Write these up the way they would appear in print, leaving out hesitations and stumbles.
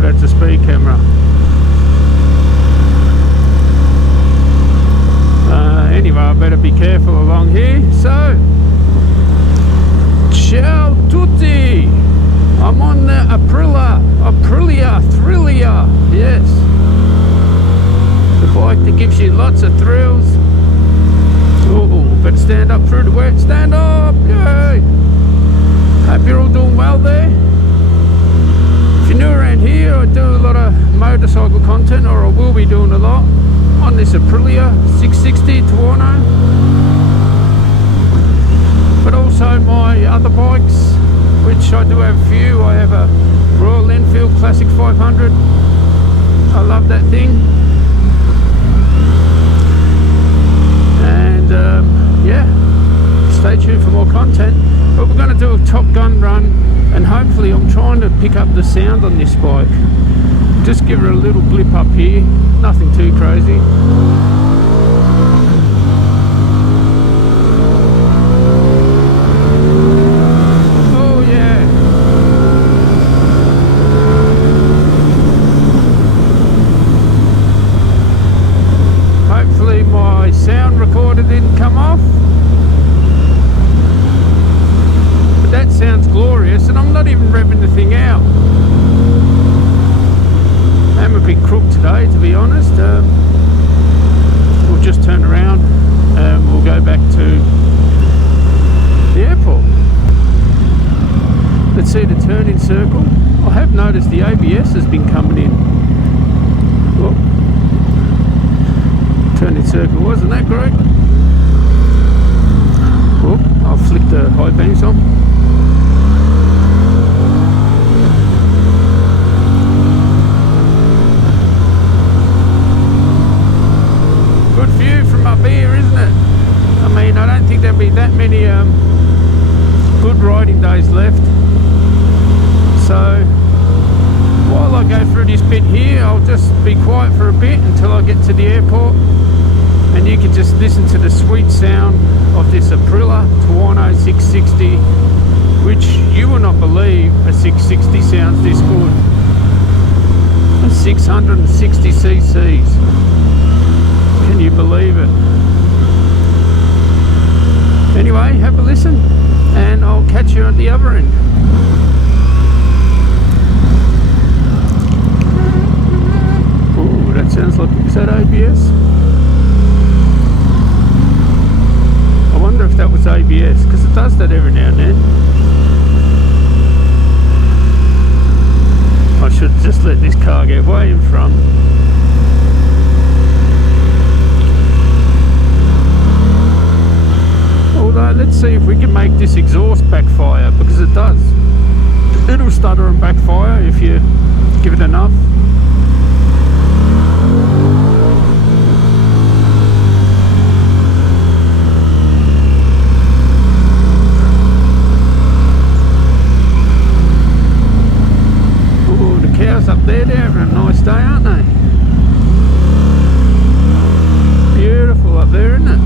Oh, that's a speed camera. Anyway, I better be careful along here. So, ciao tutti! I'm on the Aprilia, yes. The bike that gives you lots of thrills. Oh, better stand up through the wet. Stand up! Yay! Hope you're all doing well there. If you're new around here, I do a lot of motorcycle content, or I will be doing a lot, on this Aprilia 660 Tuono. But also my other bikes, which I do have a few. I have a Royal Enfield Classic 500. I love that thing. And yeah, stay tuned for more content. But we're going to do a Top Gun run, and hopefully I'm trying to pick up the sound on this bike. Just give her a little blip up here, nothing too crazy. Oh yeah. Hopefully my sound recorder didn't come off. But that sounds glorious, and I'm not even revving the thing out. I'm a bit crook today, to be honest. We'll just turn around and we'll go back to the airport. Let's see the turn-in circle. I have noticed the ABS has been coming in. Oh. Turn-in circle, wasn't that great? Oh, I'll flick the high beams on. Good view from up here, isn't it? I mean, I don't think there'll be that many good riding days left. So while I go through this bit here, I'll just be quiet for a bit until I get to the airport, and you can just listen to the sweet sound of this Aprilia Tuono 660, which you will not believe a 660 sounds this good. A 660 cc's. Can you believe it? Anyway, have a listen, and I'll catch you at the other end. Ooh, that sounds like, is that ABS? I wonder if that was ABS, because it does that every now and then. I should just let this car get way in front. Although, let's see if we can make this exhaust backfire, because it does. It'll stutter and backfire if you give it enough. Oh, the cows up there, they're having a nice day, aren't they? Beautiful up there, isn't it?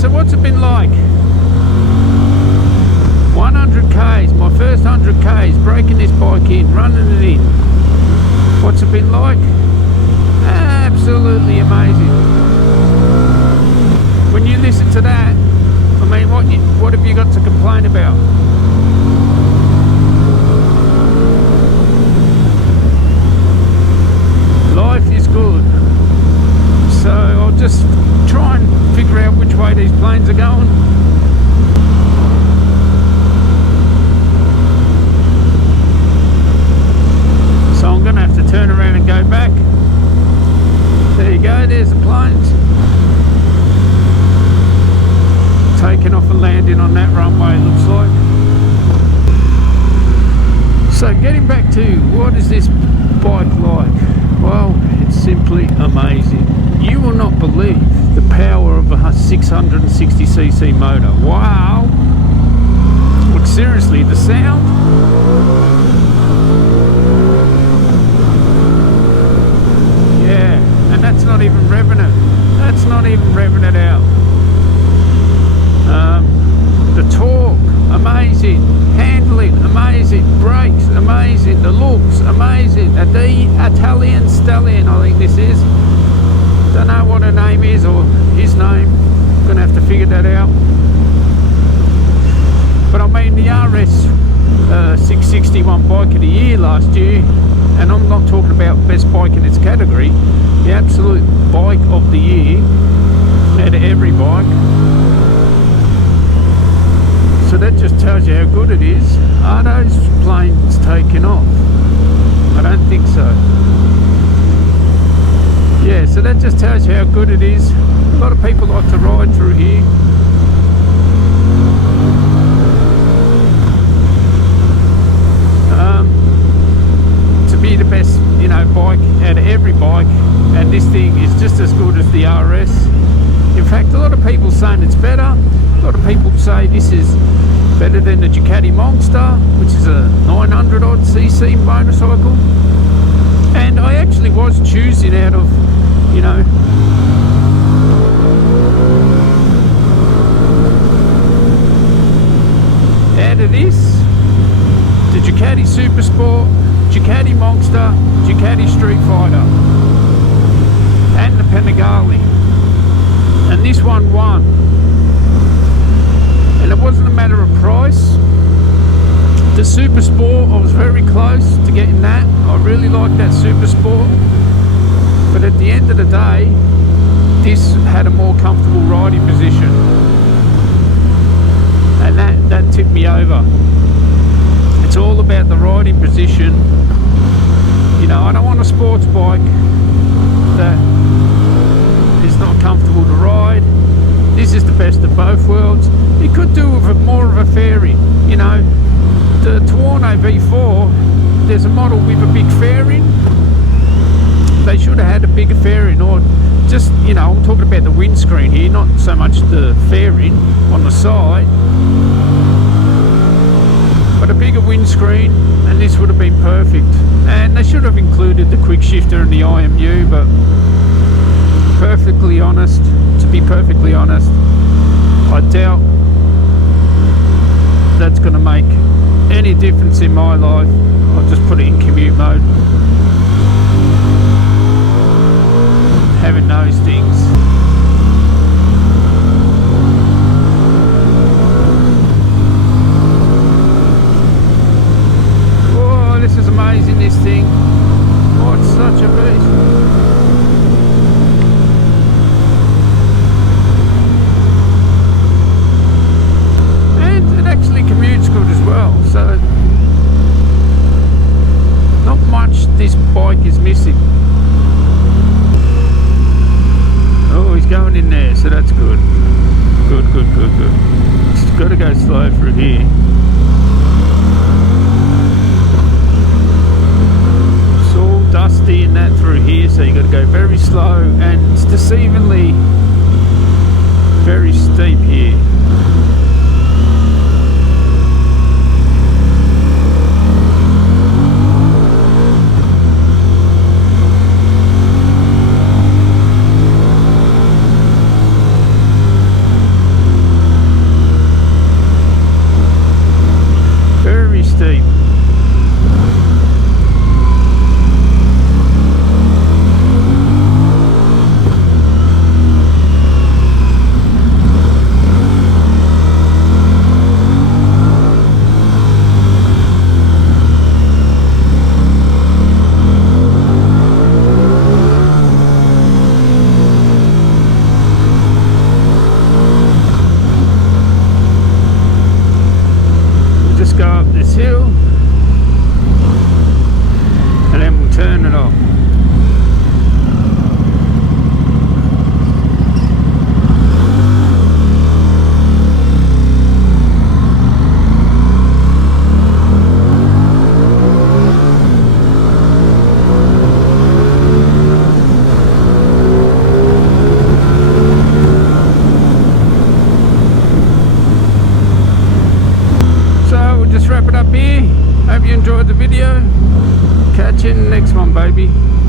so what's it been like? 100 Ks, my first 100 Ks, breaking this bike in, running it in. What's it been like? Absolutely amazing. When you listen to that, I mean, what have you got to complain about? Life is good. So I'll just try and figure out which way these planes are going. So I'm going to have to turn around and go back. There you go, there's the planes. Taking off and landing on that runway, it looks like. So getting back to what is this bike like? Well, it's simply amazing. You will not believe the power of a 660cc motor. Wow! Look, seriously, the sound. Yeah, and that's not even revving it. That's not even revving it out. The torque, amazing. Handling, amazing. Brakes, amazing. The looks, amazing. The Italian Stallion, I think this is. Don't know what her name is or his name. Gonna have to figure that out. But I mean, the RS 661 bike of the year last year, and I'm not talking about best bike in its category, the absolute bike of the year out of every bike. So that just tells you how good it is. Are those planes taking off? I don't think so. Yeah, so that just tells you how good it is. A lot of people like to ride through here. To be the best, you know, bike out of every bike, and this thing is just as good as the RS. In fact, a lot of people saying it's better. A lot of people say this is better than the Ducati Monster, which is a 900 odd cc motorcycle. And I actually was choosing out of, you know, out of this, the Ducati Super Sport, Ducati Monster, Ducati Street Fighter, and the Panigale. And this one won. And it wasn't a matter of price. The Super Sport, I was very close to getting that. I really like that Super Sport. But at the end of the day, this had a more comfortable riding position. And that tipped me over. It's all about the riding position. You know, I don't want a sports bike that is not comfortable to ride. This is the best of both worlds. It could do with more of a fairing. You know, the Tuono V4, there's a model with a big fairing. They should have had a bigger fairing, or just, you know, I'm talking about the windscreen here, not so much the fairing on the side, but a bigger windscreen, and this would have been perfect. And they should have included the quick shifter and the IMU, but perfectly honest, to be perfectly honest, I doubt that's going to make any difference in my life. I'll just put it in commute mode. Having those things. Oh, this is amazing, this thing. Oh, it's such a beast. Actually commutes good as well, so not much this bike is missing. Oh, he's going in there, so that's good. Good. Just got to go slow through here. It's all dusty and that through here, so you got to go very slow, and it's deceivingly very steep here. baby.